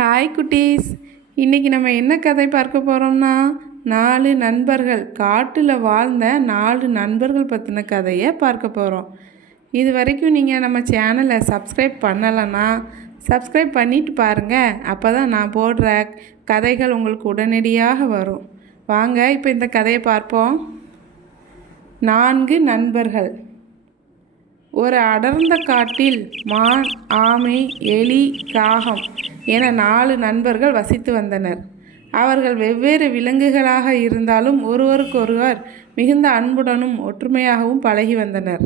Hi குட்டீஸ். இன்றைக்கி நம்ம என்ன கதை பார்க்க போகிறோம்னா நாலு நண்பர்கள் காட்டில் வாழ்ந்த நாலு நண்பர்கள் பற்றின கதையை பார்க்க போகிறோம் இது வரைக்கும் நீங்கள் நம்ம சேனலை சப்ஸ்கிரைப் பண்ணலைன்னா சப்ஸ்கிரைப் பண்ணிட்டு பாருங்கள் அப்போ தான் நான் போடுற கதைகள் உங்களுக்கு உடனடியாக வரும். வாங்க இப்போ இந்த கதையை பார்ப்போம். நான்கு நண்பர்கள். ஒரு அடர்ந்த காட்டில் மான் ஆமை எலி காகம் என நாலு நண்பர்கள் வசித்து வந்தனர். அவர்கள் வெவ்வேறு விலங்குகளாக இருந்தாலும் ஒருவருக்கொருவர் மிகுந்த அன்புடனும் ஒற்றுமையாகவும் பழகி வந்தனர்.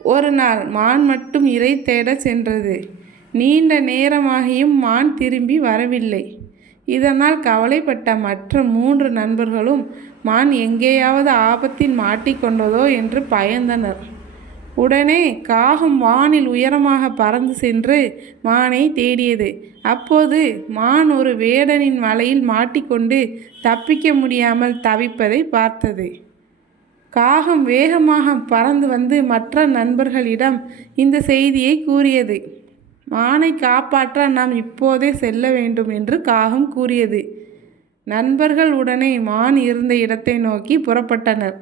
ஒரு நாள் மான் மட்டும் இறை தேடச் சென்றது. நீண்ட நேரமாகியும் மான் திரும்பி வரவில்லை. இதனால் கவலைப்பட்ட மற்ற மூன்று நண்பர்களும் மான் எங்கேயாவது ஆபத்தில் மாட்டிக்கொண்டதோ? என்று பயந்தனர். உடனே காகம் வானில் உயரமாக பறந்து சென்று மானை தேடியது. அப்போது மான் ஒரு வேடனின் வலையில் மாட்டிக்கொண்டு தப்பிக்க முடியாமல் தவிப்பதை பார்த்தது. காகம் வேகமாக பறந்து வந்து மற்ற நண்பர்களிடம் இந்த செய்தியை கூறியது. மானை காப்பாற்ற நாம் இப்போதே செல்ல வேண்டும் என்று காகம் கூறியது. நண்பர்கள் உடனே மான் இருந்த இடத்தை நோக்கி புறப்பட்டனர்.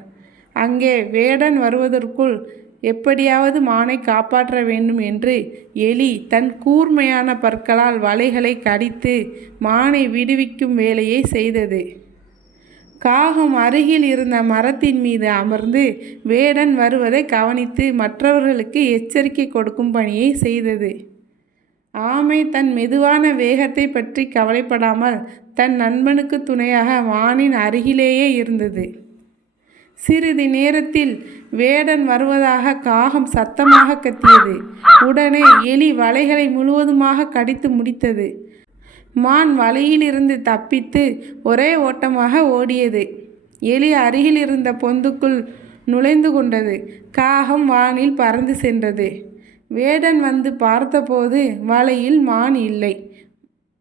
அங்கே வேடன் வருவதற்குள் எப்படியாவது மானை காப்பாற்ற வேண்டும் என்று எலி தன் கூர்மையான பற்களால் வலைகளை கடித்து மானை விடுவிக்கும் வேலையை செய்தது. காகம் அருகில் இருந்த மரத்தின் மீது அமர்ந்து வேடன் வருவதை கவனித்து மற்றவர்களுக்கு எச்சரிக்கை கொடுக்கும் பணியை செய்தது. ஆமை தன் மெதுவான வேகத்தை பற்றி கவலைப்படாமல் தன் நண்பனுக்கு துணையாக வானின் அருகிலேயே இருந்தது. சிறிது நேரத்தில் வேடன் வருவதாக காகம் சத்தமாக கத்தியது. உடனே எலி வலைகளை முழுவதுமாக கடித்து முடித்தது. மான் வலையிலிருந்து தப்பித்து ஒரே ஓட்டமாக ஓடியது. எலி அருகில் இருந்த பொந்துக்குள் நுழைந்து கொண்டது. காகம் வானில் பறந்து சென்றது. வேடன் வந்து பார்த்தபோது வலையில் மான் இல்லை.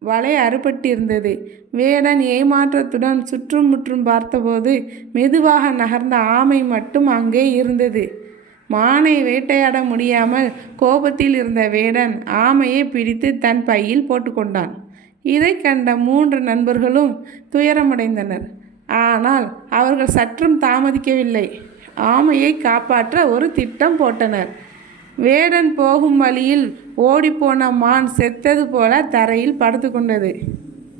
வலை அறுபட்டிருந்தது. வேடன் ஏமாற்றத்துடன் சுற்றும் முற்றும் பார்த்தபோது மெதுவாக நகர்ந்த ஆமை மட்டும் அங்கே இருந்தது. மானை வேட்டையாட முடியாமல் கோபத்தில் இருந்த வேடன் ஆமையை பிடித்து தன் பையில் போட்டுக்கொண்டான். இதை கண்ட மூன்று நண்பர்களும் துயரமடைந்தனர். ஆனால் அவர்கள் சற்றும் தாமதிக்கவில்லை. ஆமையை காப்பாற்ற ஒரு திட்டம் போட்டனர். வேடன் போகும் வழியில் ஓடிப்போன மான் செத்தது போல தரையில் படுத்து கொண்டது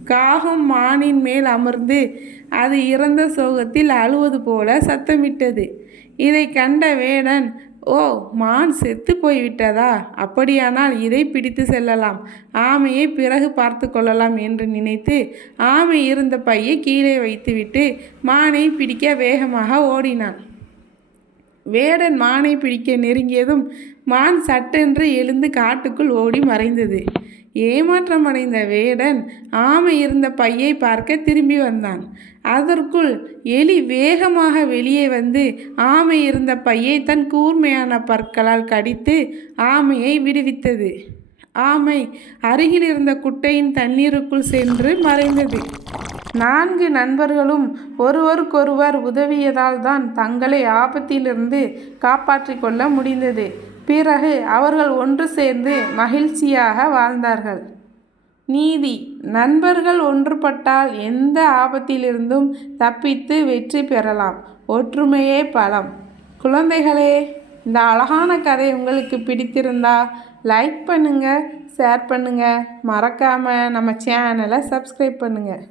காகம் மானின் மேல் அமர்ந்து அது இறந்த சோகத்தில் அழுவது போல சத்தமிட்டது. இதை கண்ட வேடன் ஓ மான் செத்து போய்விட்டதா? அப்படியானால் இதை பிடித்து செல்லலாம். ஆமையை பிறகு பார்த்து கொள்ளலாம் என்று நினைத்து ஆமை இருந்த பையை கீழே வைத்துவிட்டு மானை பிடிக்க வேகமாக ஓடினான். வேடன் மானை பிடிக்க நெருங்கியதும் மான் சட்டென்று எழுந்து காட்டுக்குள் ஓடி மறைந்தது. ஏமாற்றமடைந்த வேடன் ஆமை இருந்த பையை பார்க்க திரும்பி வந்தான். அதற்குள் எலி வேகமாக வெளியே வந்து ஆமை இருந்த பையை தன் கூர்மையான பற்களால் கடித்து ஆமையை விடுவித்தது. ஆமை அருகில் இருந்த குட்டையின் தண்ணீருக்குள் சென்று மறைந்தது. நான்கு நண்பர்களும் ஒருவருக்கொருவர் உதவியதால் தான் தங்களை ஆபத்திலிருந்து காப்பாற்றிக் கொள்ள முடிந்தது. பிறகு அவர்கள் ஒன்று சேர்ந்து மகிழ்ச்சியாக வாழ்ந்தார்கள். நீதி. நண்பர்கள் ஒன்றுபட்டால் எந்த ஆபத்திலிருந்தும் தப்பித்து வெற்றி பெறலாம். ஒற்றுமையே பலம். குழந்தைகளே இந்த அழகான கதை உங்களுக்கு பிடித்திருந்தா லைக் பண்ணுங்கள் ஷேர் பண்ணுங்கள் மறக்காமல் நம்ம சேனலை சப்ஸ்கிரைப் பண்ணுங்கள்